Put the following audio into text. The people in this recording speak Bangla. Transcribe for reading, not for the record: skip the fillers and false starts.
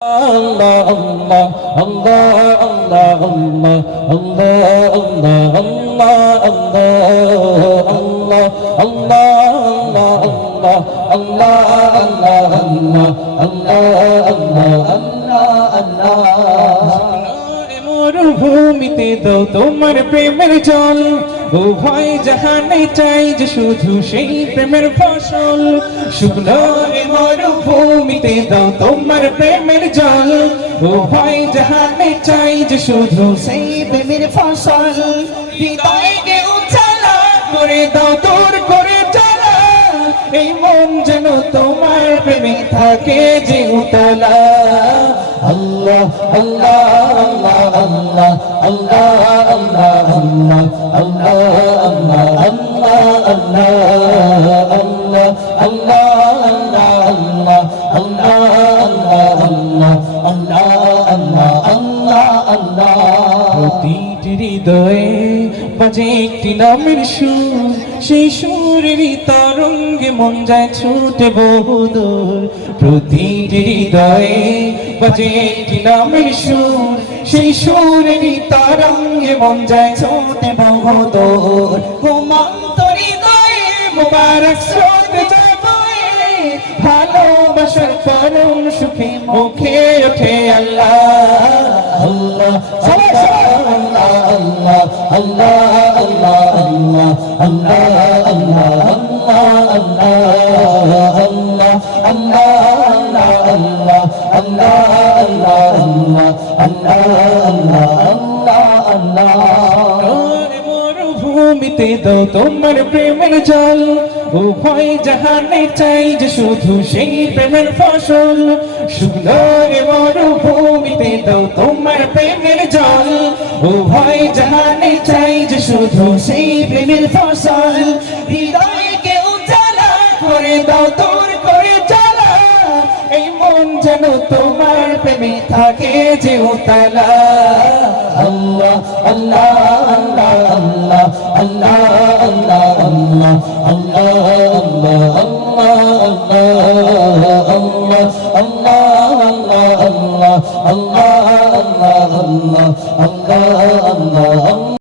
Allah Allah Allah Allah Allah Allah Allah Allah Allah Allah Allah মরুভূমিতে দাও তোমার প্রেমের জল উভয় জাহানে চাই যে শুধু সেই প্রেমের ফসল শুকনো মরুভূমিতে দাও তোমার প্রেমের জল উভয় জাহানে চাই যে শুধু সেই প্রেমের ফসল হৃদয়কে উজালা করে দাও দূর করে জ্বালা এই মন যেন তোমার প্রেমে থাকে যে উতলা Allah Allah Allah Allah Allah Allah Allah Allah Allah প্রতিটি হৃদয়ে বাজে একটি নামের সুর সেই সুরেরই তরঙ্গে মন যায় ছুটে বহুদূর প্রতিটি হৃদয়ে বাজে একটি নামের সুর সেই সুরেরই তরঙ্গে মন যায় ছুটে বহুদূর ঘুমন্ত হৃদয়ে মুবারক স্রোত যায় বয়ে ভালোবাসার করুণ সুখে মুখে ওঠে আল্লাহ Allah Allah Allah Allah Allah মরুভূমিতে দাও তোমার প্রেমের জল উভয় জাহানে চাই যে শুধু সেই প্রেমের ফসল শুকনো মরুভূমিতে দাও তোমার প্রেমের জল উভয় জাহানে চাই যে শুধু সেই প্রেমের ফসল হৃদয়কে উজালা করে দাও দূর করে জ্বালা এই মন যেন তোমার প্রেমে থাকে যে উতলা